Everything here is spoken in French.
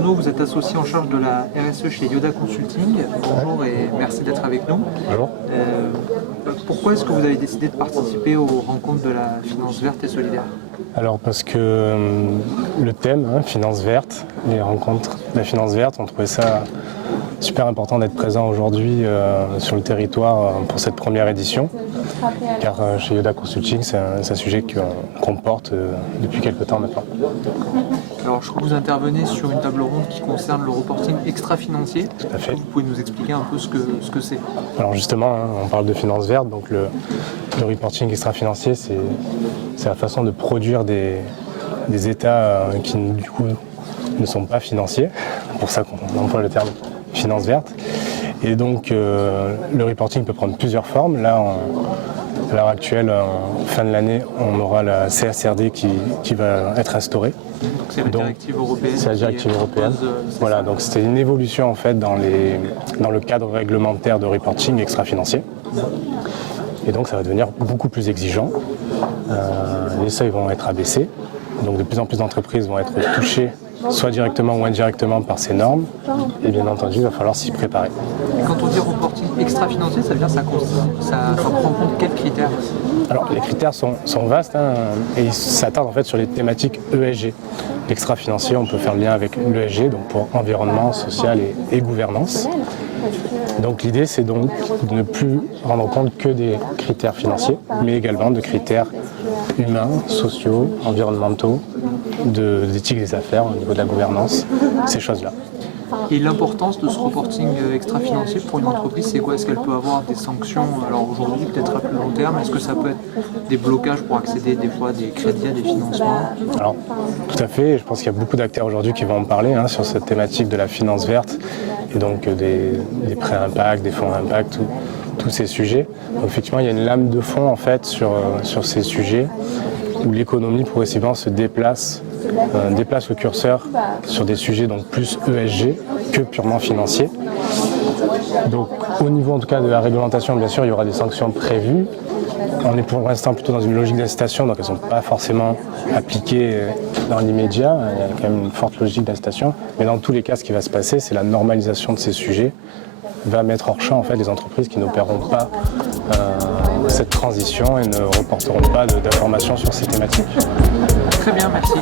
Renaud, vous êtes associé en charge de la RSE chez Yoda Consulting. Bonjour et merci d'être avec nous. Bonjour. Pourquoi est-ce que vous avez décidé de participer aux rencontres de la finance verte et solidaire? Alors parce que le thème, finance verte, les rencontres de la finance verte, on trouvait ça super important d'être présent aujourd'hui sur le territoire pour cette première édition. Car chez Yoda Consulting, c'est un sujet qu'on porte depuis quelques temps maintenant. Alors je crois que vous intervenez sur une table ronde qui concerne le reporting extra-financier. Tout à fait. Vous pouvez nous expliquer un peu ce que c'est? Alors justement, on parle de finance verte, donc le reporting extra-financier, c'est la façon de produire des états qui du coup ne sont pas financiers, c'est pour ça qu'on emploie le terme finance verte. Et donc le reporting peut prendre plusieurs formes. Là, à l'heure actuelle, en fin de l'année, on aura la CSRD qui va être instaurée. Donc c'est la directive européenne. C'est la directive européenne. Voilà, donc c'était une évolution en fait dans le cadre réglementaire de reporting extra-financier. Et donc ça va devenir beaucoup plus exigeant. Les seuils vont être abaissés. Donc de plus en plus d'entreprises vont être touchées soit directement ou indirectement par ces normes. Et bien entendu, il va falloir s'y préparer. Et quand on dit reporting extra-financier, ça veut dire ça prend en compte quels critères? Alors les critères sont vastes et ils s'attardent en fait sur les thématiques ESG. L'extra-financier, on peut faire le lien avec l'ESG, donc pour environnement, social et gouvernance. Donc l'idée, c'est donc de ne plus rendre compte que des critères financiers, mais également de critères humains, sociaux, environnementaux, d'éthique des affaires au niveau de la gouvernance, ces choses-là. Et l'importance de ce reporting extra-financier pour une entreprise, c'est quoi? Est-ce qu'elle peut avoir des sanctions, alors aujourd'hui peut-être à plus long terme? Est-ce que ça peut être des blocages pour accéder des fois à des crédits, à des financements? Alors tout à fait, je pense qu'il y a beaucoup d'acteurs aujourd'hui qui vont en parler sur cette thématique de la finance verte et donc des prêts impact, des fonds impact, tous ces sujets. Donc, effectivement, il y a une lame de fond en fait sur ces sujets où l'économie progressivement se déplace le curseur sur des sujets donc plus ESG que purement financiers. Donc au niveau en tout cas de la réglementation, bien sûr, il y aura des sanctions prévues. On est pour l'instant plutôt dans une logique d'incitation, donc elles ne sont pas forcément appliquées dans l'immédiat. Il y a quand même une forte logique d'incitation. Mais dans tous les cas, ce qui va se passer, c'est la normalisation de ces sujets va mettre hors champ en fait, les entreprises qui n'opéreront pas cette transition et ne reporteront pas d'informations sur ces thématiques. Très bien, merci.